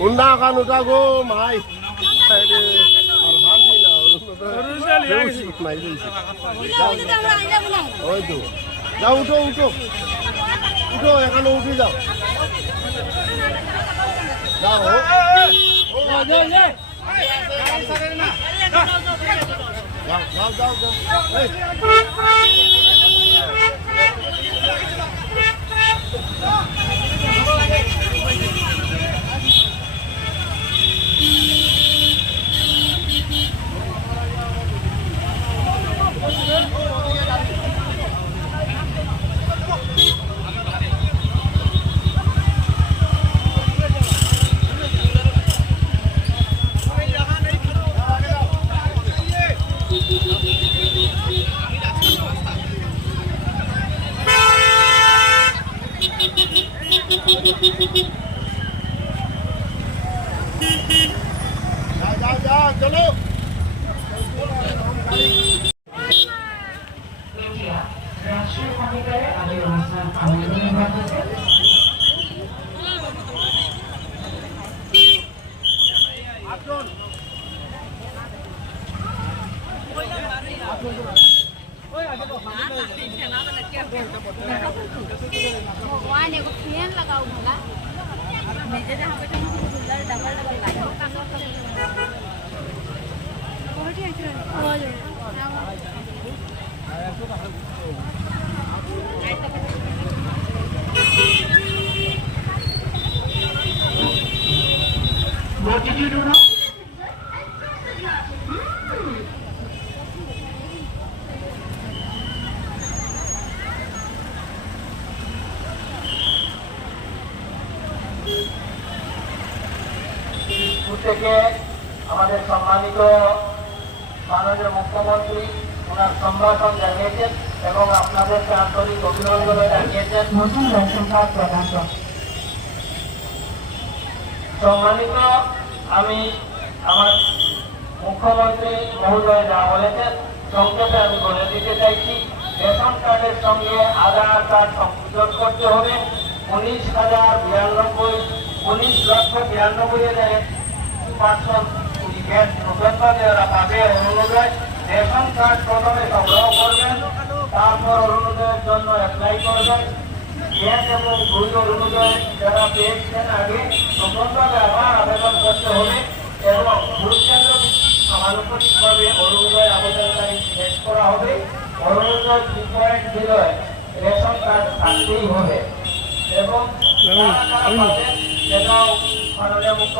Unda kan udah go mai. ওই তো যাও উঠো উঠো উঠো এখানে উঠে যাও যাও যাও যাও চলো রাষ্ট্রীয় ভূমিকায় আজ অনুষ্ঠান আয়োজন হয়েছে। भगवान एगो फैन लगाओ भला मेजे जहां पे तुम कूलर डबल डबल लगाओ काम कर कोठी आइछ हो जाए What did you do now? থেকে আমাদের সম্মানিত মাননীয় মুখ্যমন্ত্রী ওনার সম্ভাষণ জানিয়েছেন এবং আপনাদেরকে আন্তরিক অভিনন্দন জানিয়েছেন। নতুন রেশন কার্ড প্রদান সম্মানিত আমি আমার মুখ্যমন্ত্রী মহোদয় যা বলেছেন সংক্ষেপে আমি বলে দিতে চাইছি। রেশন কার্ডের সঙ্গে আধার কার্ড সংযোজন করতে হবে। 19,92,500 গ্যাস নতুনভাবে ওরা পাবে। অনুরোধ রেশন কার্ড প্রথমে সংগ্রহ করবেন, তারপর অনুরোধের জন্য অ্যাপ্লাই করবেন। গ্যাস এবং দুই অনুরোধ যারা পেয়েছেন আগে নতুনভাবে আবার আবেদন করতে হবে এবং ভোটকেন্দ্র সমানুপাতিকভাবে অনুরোধের আবেদনকারী শেষ করা হবে। অনুরোধ 3.0 রেশন কার্ড থাকতেই হবে এবং সেটাও মাননীয় মুখ্যমন্ত্রী